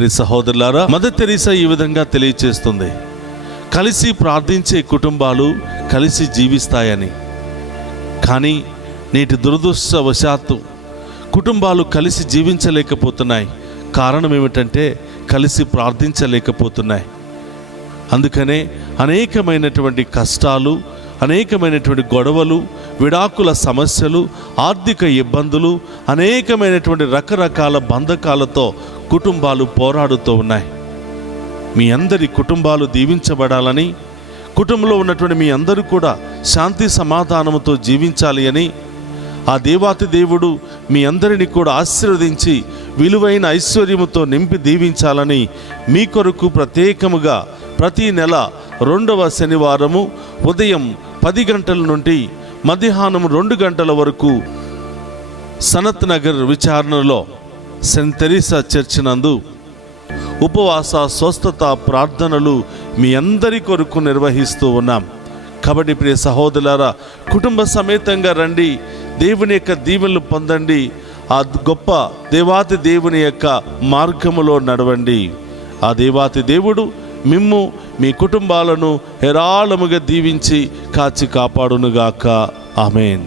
ప్రియ సహోదరులారా, mother Teresa ఈ విధంగా తెలియచేస్తుంది, కలిసి ప్రార్థించే కుటుంబాలు కలిసి జీవిస్తాయని. కానీ నేటి దురదృష్టవశాత్తు కుటుంబాలు కలిసి జీవించలేకపోతున్నాయి. కారణం ఏమిటంటే కలిసి ప్రార్థించలేకపోతున్నాయి. అందుకనే అనేకమైనటువంటి కష్టాలు, అనేకమైనటువంటి గొడవలు, విడాకుల సమస్యలు, ఆర్థిక ఇబ్బందులు, అనేకమైనటువంటి రకరకాల బంధకాలతో కుటుంబాలు పోరాడుతూ ఉన్నాయి. మీ అందరి కుటుంబాలు దీవించబడాలని, కుటుంబంలో ఉన్నటువంటి మీ అందరూ కూడా శాంతి సమాధానంతో జీవించాలి అని, ఆ దేవాతి దేవుడు మీ అందరినీ కూడా ఆశీర్వదించి విలువైన ఐశ్వర్యముతో నింపి దీవించాలని మీ కొరకు ప్రత్యేకముగా ప్రతి నెల 2వ శనివారము ఉదయం 10 గంటల నుండి మధ్యాహ్నం 2 గంటల వరకు సనత్ నగర్ విచారణలో సెయింట్ తెరీసా చర్చ్ నందు ఉపవాస స్వస్థత ప్రార్థనలు మీ అందరి కొరకు నిర్వహిస్తూ ఉన్నాం. కాబట్టి ప్రియ సహోదరులారా, కుటుంబ సమేతంగా రండి, దేవుని యొక్క దీవెనలు పొందండి, ఆ గొప్ప దేవాతి దేవుని యొక్క మార్గములో నడవండి. ఆ దేవాతి దేవుడు మిమ్ము మీ కుటుంబాలను హేరాళముగా దీవించి కాచి కాపాడునుగాక. ఆమేన్.